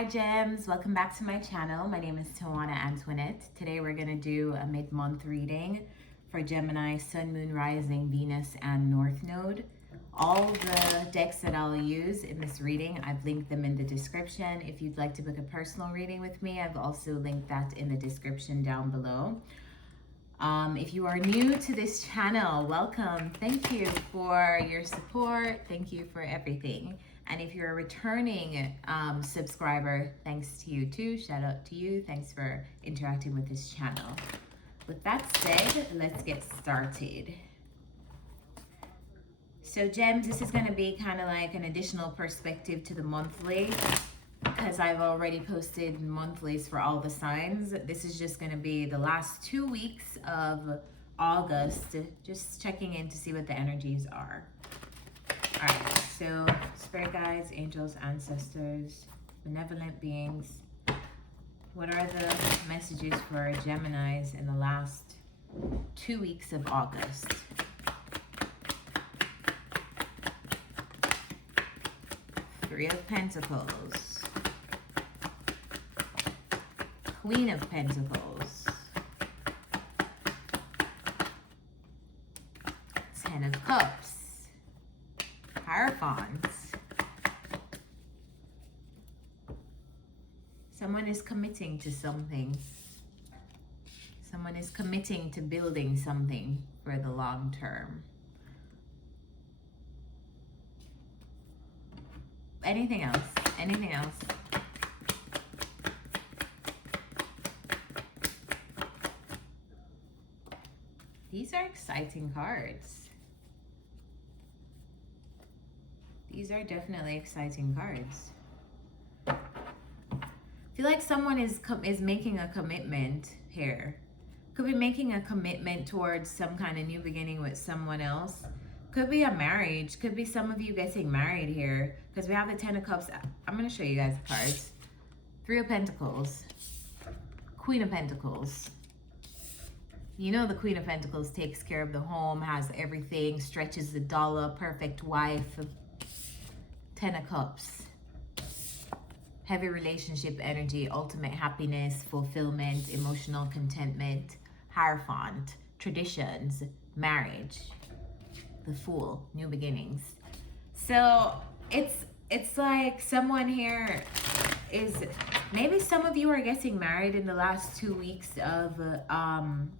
Hi gems, welcome back to my channel. My name is Tawanantoinette. Today we're going to do a mid-month reading for Gemini, Sun, Moon, Rising, Venus, and North Node. All the decks that I'll use in this reading, I've linked them in the description. If you'd like to book a personal reading with me, I've also linked that in the description down below. If you are new to this channel, welcome. Thank you for your support. Thank you for everything. And if you're a returning subscriber, thanks to you too. Shout out to you. Thanks for interacting with this channel. With that said, let's get started. So gems, this is going to be kind of like an additional perspective to the monthly, because I've already posted monthlies for all the signs. This is just going to be the last 2 weeks of August, just checking in to see what the energies are. All right, so spirit guides, angels, ancestors, benevolent beings, what are the messages for Geminis in the last 2 weeks of August? Three of Pentacles, Queen of Pentacles, Ten of Cups, Hierophant. Someone is committing to something. Someone is committing to building something for the long term. Anything else? Anything else? These are exciting cards. These are definitely exciting cards. I feel like someone is making a commitment here. Could be making a commitment towards some kind of new beginning with someone else. Could be a marriage. Could be some of you getting married here, because we have the Ten of Cups. I'm going to show you guys the cards. Three of Pentacles, Queen of Pentacles. You know the Queen of Pentacles takes care of the home, has everything, stretches the dollar, perfect wife. Ten of Cups, heavy relationship energy, ultimate happiness, fulfillment, emotional contentment. Hierophant, traditions, marriage. The Fool, new beginnings. So it's like someone here is, maybe some of you are getting married in the last 2 weeks of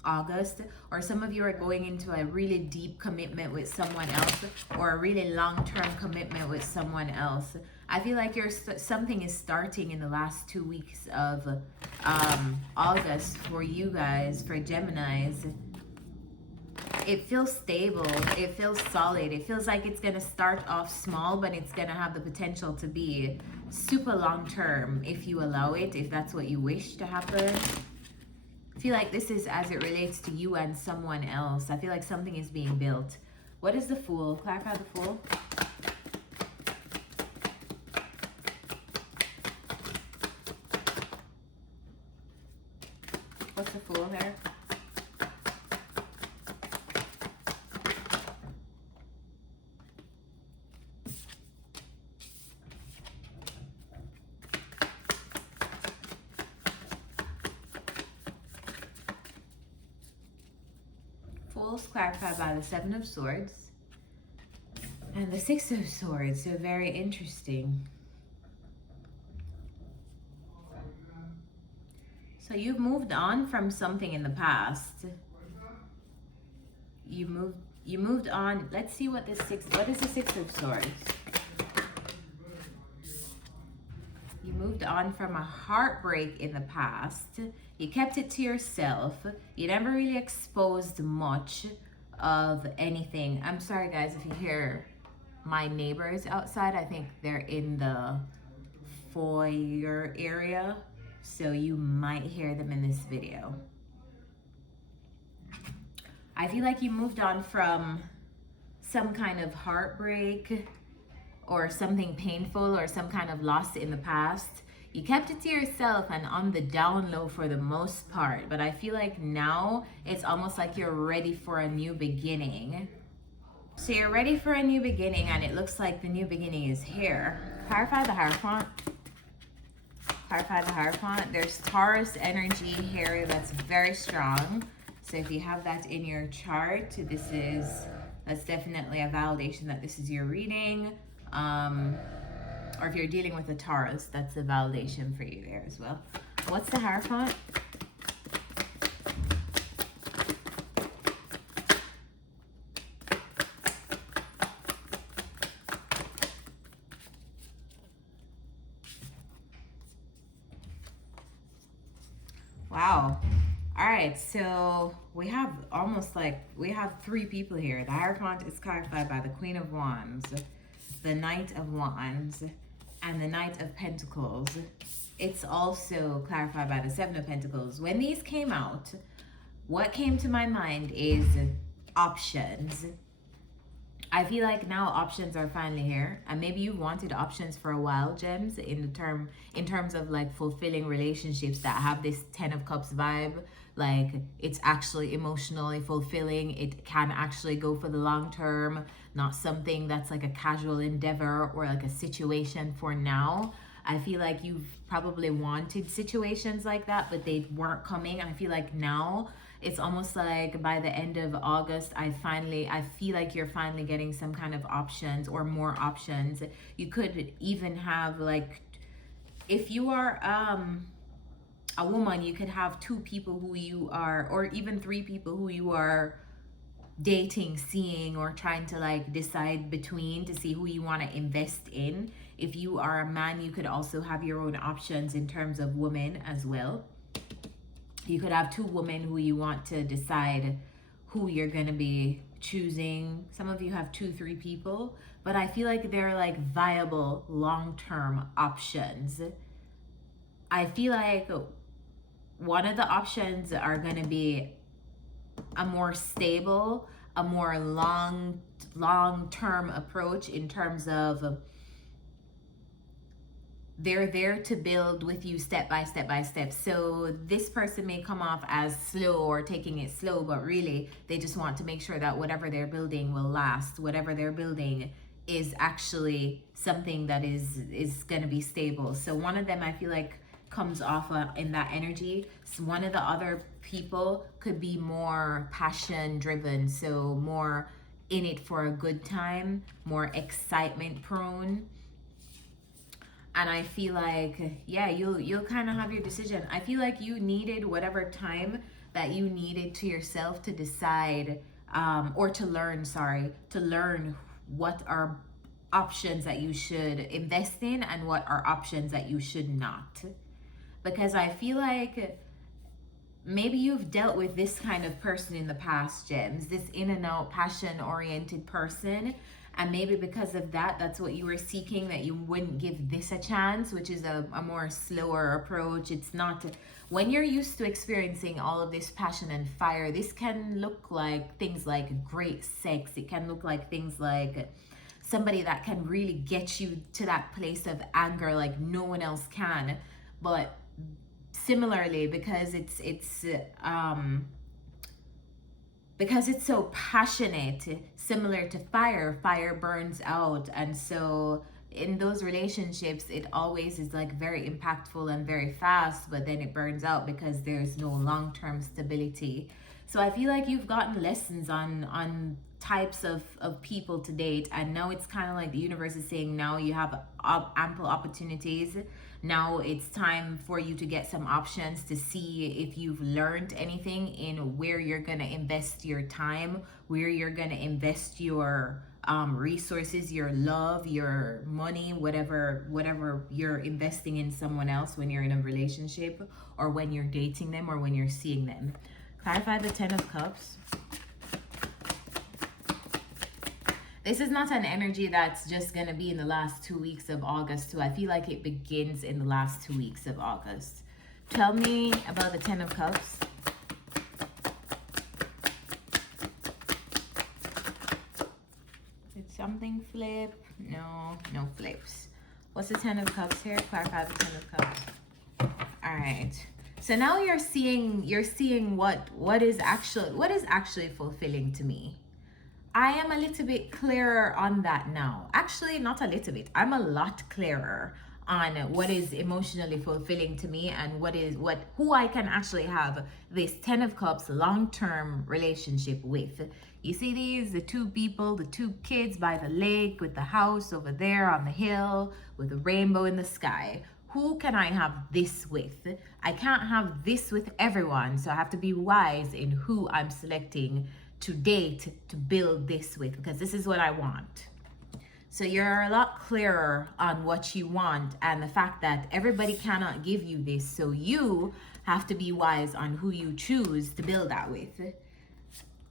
August, or some of you are going into a really deep commitment with someone else, or a really long-term commitment with someone else. I feel like something is starting in the last 2 weeks of August for you guys, for Geminis. It feels stable, it feels solid, it feels like it's gonna start off small, but it's gonna have the potential to be super long term if you allow it, if that's what you wish to happen. I feel like this is as it relates to you and someone else. I feel like something is being built. What is the Fool? Clarify the Fool. What's the Fool here? Fools clarified by the Seven of Swords and the Six of Swords, so very interesting. So you've moved on from something in the past. You moved on. Let's see what is the Six of Swords? You moved on from a heartbreak in the past. You kept it to yourself. You never really exposed much of anything. I'm sorry guys if you hear my neighbors outside. I think they're in the foyer area, so you might hear them in this video. I feel like you moved on from some kind of heartbreak or something painful or some kind of loss in the past. You kept it to yourself and on the down low for the most part, but I feel like now it's almost like you're ready for a new beginning. So you're ready for a new beginning, and it looks like the new beginning is here. Clarify the Hierophant. Clarify the Hierophant. There's Taurus energy here that's very strong. So if you have that in your chart, that's definitely a validation that this is your reading. Or if you're dealing with a Taurus, that's a validation for you there as well. What's the Hierophant? Wow. All right, so we have three people here. The Hierophant is clarified by the Queen of Wands, the Knight of Wands, and the Knight of Pentacles. It's also clarified by the Seven of Pentacles. When these came out, what came to my mind is options. I feel like now options are finally here, and maybe you've wanted options for a while, Gems, in terms of like fulfilling relationships that have this 10 of Cups vibe. Like, it's actually emotionally fulfilling. It can actually go for the long term, not something that's like a casual endeavor or like a situation for now. I feel like you've probably wanted situations like that, but they weren't coming. I feel like now it's almost like by the end of August, I feel like you're finally getting some kind of options or more options. You could even have, like, if you are a woman, you could have two people who you are, or even three people who you are dating, seeing, or trying to like decide between to see who you want to invest in. If you are a man, you could also have your own options in terms of women as well. You could have two women who you want to decide who you're going to be choosing. Some of you have 2-3 people, but I feel like they're like viable long-term options. I feel like one of the options are going to be a more stable, a more long-term approach in terms of they're there to build with you step by step by step. So this person may come off as slow or taking it slow, but really they just want to make sure that whatever they're building will last. Whatever they're building is actually something that is going to be stable. So one of them, I feel like, comes off in that energy. So one of the other people could be more passion driven, so more in it for a good time, more excitement prone. And I feel like, yeah, you'll kind of have your decision. I feel like you needed whatever time that you needed to yourself to decide, or to learn what are options that you should invest in and what are options that you should not. Because I feel like maybe you've dealt with this kind of person in the past, Gems, this in and out passion-oriented person. And maybe because of that, that's what you were seeking, that you wouldn't give this a chance, which is a more slower approach. It's not, when you're used to experiencing all of this passion and fire, this can look like things like great sex. It can look like things like somebody that can really get you to that place of anger like no one else can. But similarly, because it's so passionate, similar to fire burns out. And so in those relationships, it always is like very impactful and very fast, but then it burns out because there's no long-term stability. So I feel like you've gotten lessons on types of people to date, and now it's kind of like the universe is saying now you have ample opportunities. Now it's time for you to get some options to see if you've learned anything in where you're going to invest your time, where you're going to invest your resources, your love, your money, whatever you're investing in someone else when you're in a relationship, or when you're dating them, or when you're seeing them. Clarify the 10 of Cups. This is not an energy that's just going to be in the last 2 weeks of August too. I feel like it begins in the last 2 weeks of August. Tell me about the 10 of Cups. Did something flip? No flips. What's the 10 of Cups here? Clarify the 10 of Cups. All right. So now you're seeing what is actually fulfilling to me. I am a little bit clearer on that now. Actually, not a little bit. I'm a lot clearer on what is emotionally fulfilling to me and who I can actually have this 10 of Cups long-term relationship with. You see these, the two people, the two kids by the lake with the house over there on the hill with a rainbow in the sky. Who can I have this with? I can't have this with everyone, so I have to be wise in who I'm selecting to date to build this with, because this is what I want. So you're a lot clearer on what you want and the fact that everybody cannot give you this, so you have to be wise on who you choose to build that with.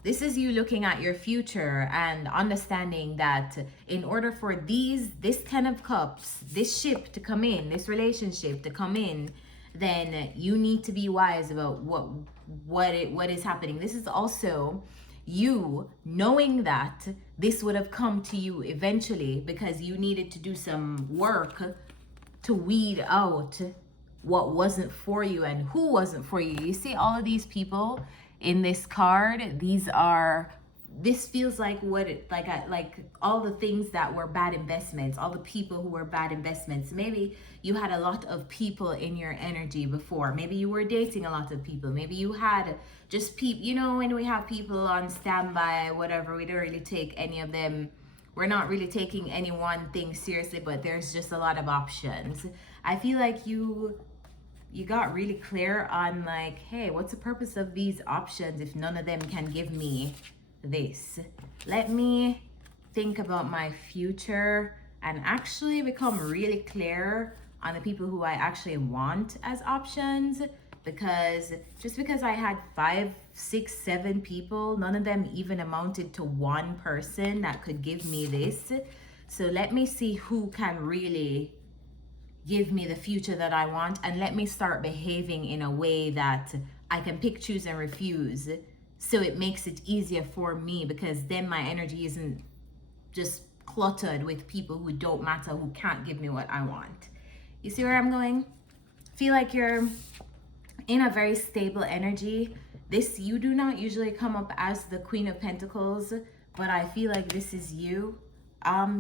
This is you looking at your future and understanding that in order for this 10 of Cups, this ship to come in, this relationship to come in, then you need to be wise about what is happening. This is also you knowing that this would have come to you eventually because you needed to do some work to weed out what wasn't for you and who wasn't for you. You see all of these people in this card, this feels like like all the things that were bad investments, all the people who were bad investments. Maybe you had a lot of people in your energy before. Maybe you were dating a lot of people. Maybe you had just people, you know, when we have people on standby, whatever, we don't really take any of them. We're not really taking any one thing seriously, but there's just a lot of options. I feel like you got really clear on like, hey, what's the purpose of these options if none of them can give me this? Let me think about my future and actually become really clear on the people who I actually want as options, because just because I had 5, 6, 7 people, none of them even amounted to one person that could give me this. So let me see who can really give me the future that I want, and let me start behaving in a way that I can pick, choose, and refuse, so it makes it easier for me, because then my energy isn't just cluttered with people who don't matter, who can't give me what I want. You see where I'm going? Feel like you're in a very stable energy. You do not usually come up as the Queen of Pentacles, but I feel like this is you,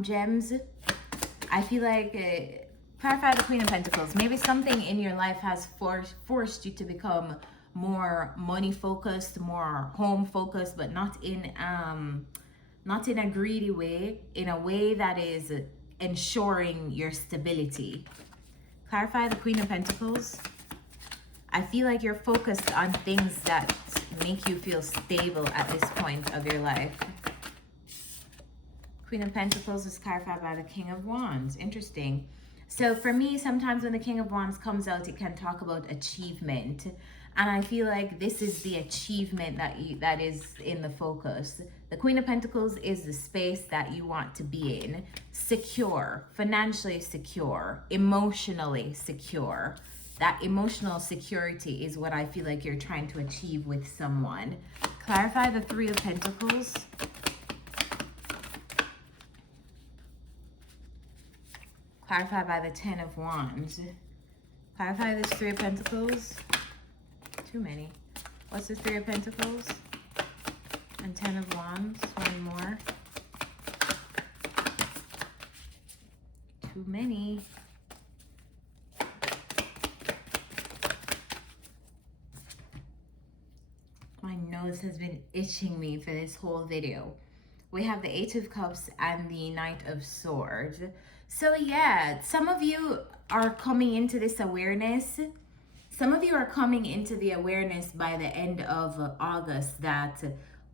gems. I feel like clarify the Queen of Pentacles. Maybe something in your life has forced you to become more money focused, more home focused, but not in a greedy way, in a way that is ensuring your stability. Clarify the Queen of Pentacles. I feel like you're focused on things that make you feel stable at this point of your life. Queen of Pentacles is clarified by the King of Wands. Interesting. So for me, sometimes when the King of Wands comes out, it can talk about achievement. And I feel like this is the achievement that is in the focus. The Queen of Pentacles is the space that you want to be in. Secure, financially secure, emotionally secure. That emotional security is what I feel like you're trying to achieve with someone. Clarify the Three of Pentacles. Clarify by the Ten of Wands. Clarify this Three of Pentacles. Too many. What's the Three of Pentacles? And Ten of Wands. One more. Too many. My nose has been itching me for this whole video. We have the Eight of Cups and the Knight of Swords. So yeah, some of you are coming into this awareness. Some of you are coming into the awareness by the end of August that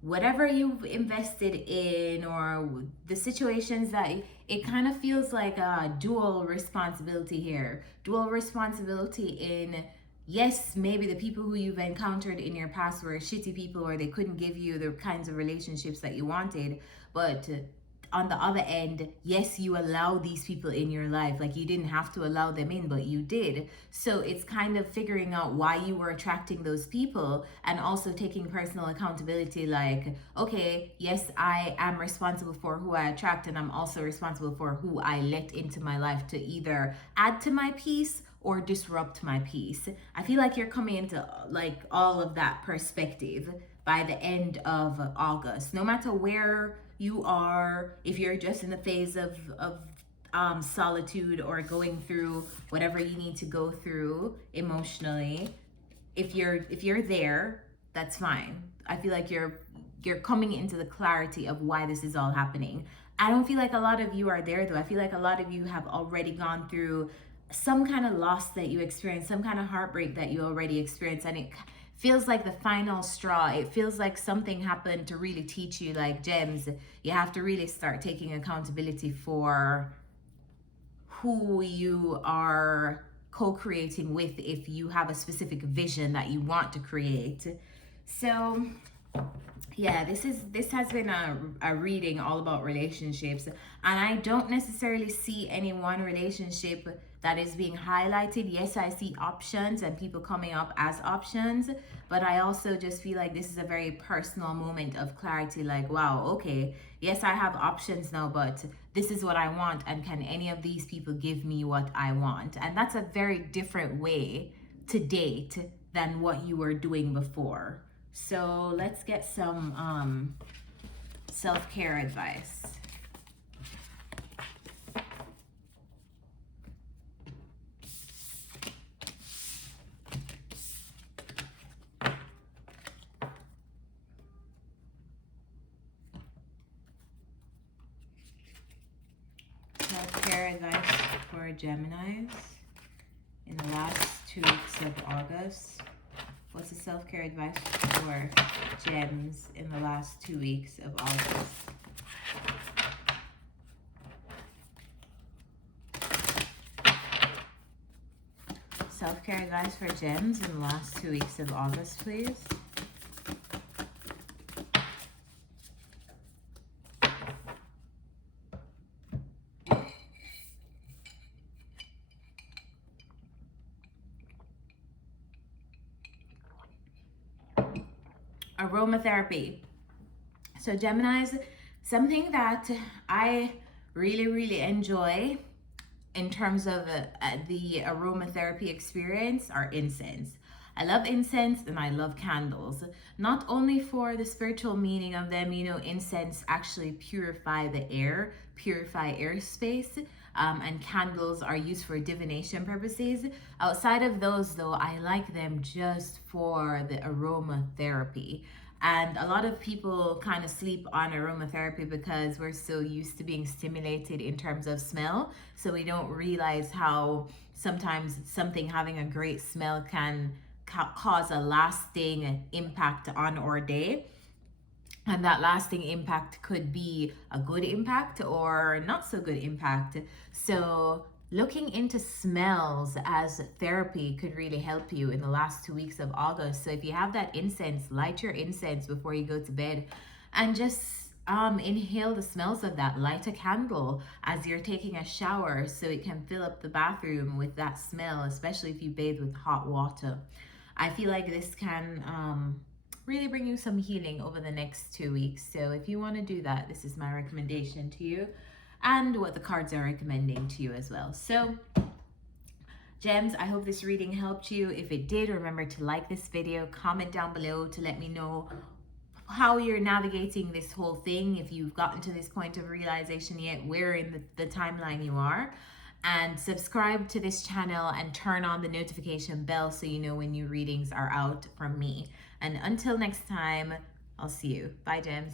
whatever you've invested in, or the situations that it kind of feels like a dual responsibility here. Dual responsibility in, yes, maybe the people who you've encountered in your past were shitty people, or they couldn't give you the kinds of relationships that you wanted, but on the other end, yes, you allow these people in your life. Like, you didn't have to allow them in, but you did. So it's kind of figuring out why you were attracting those people, and also taking personal accountability. Like, okay, yes, I am responsible for who I attract, and I'm also responsible for who I let into my life to either add to my peace or disrupt my peace. I feel like you're coming into like all of that perspective by the end of August. No matter where you are, if you're just in the phase of solitude or going through whatever you need to go through emotionally. If you're there, that's fine. I feel like you're coming into the clarity of why this is all happening. I don't feel like a lot of you are there though. I feel like a lot of you have already gone through some kind of loss that you experienced, some kind of heartbreak that you already experienced, and it feels like the final straw. It feels like something happened to really teach you, like, gems, you have to really start taking accountability for who you are co-creating with, if you have a specific vision that you want to create. So yeah, this has been a reading all about relationships, and I don't necessarily see any one relationship that is being highlighted. Yes, I see options and people coming up as options, but I also just feel like this is a very personal moment of clarity, like, wow, okay, yes, I have options now, but this is what I want, and can any of these people give me what I want? And that's a very different way to date than what you were doing before. So let's get some self-care advice. Self-care advice for Geminis in the last 2 weeks of August. What's the self-care advice for gems in the last 2 weeks of August? Self-care advice for gems in the last 2 weeks of August, please. Aromatherapy. So Geminis, something that I really enjoy in terms of the aromatherapy experience are incense. I love incense and I love candles, not only for the spiritual meaning of them. You know, incense actually purify the air, purify airspace, and candles are used for divination purposes. Outside of those though, I like them just for the aromatherapy. And a lot of people kind of sleep on aromatherapy because we're so used to being stimulated in terms of smell. So we don't realize how sometimes something having a great smell can cause a lasting impact on our day. And that lasting impact could be a good impact or not so good impact. So looking into smells as therapy could really help you in the last 2 weeks of August. So if you have that incense, light your incense before you go to bed and just inhale the smells of that. Light a candle as you're taking a shower so it can fill up the bathroom with that smell, especially if you bathe with hot water. I feel like this can really bring you some healing over the next 2 weeks. So if you want to do that, this is my recommendation to you, and what the cards are recommending to you as well. So gems, I hope this reading helped you. If it did, remember to like this video, comment down below to let me know how you're navigating this whole thing, if you've gotten to this point of realization yet, where in the timeline you are. And subscribe to this channel and turn on the notification bell so you know when new readings are out from me. And until next time, I'll see you. Bye, gems.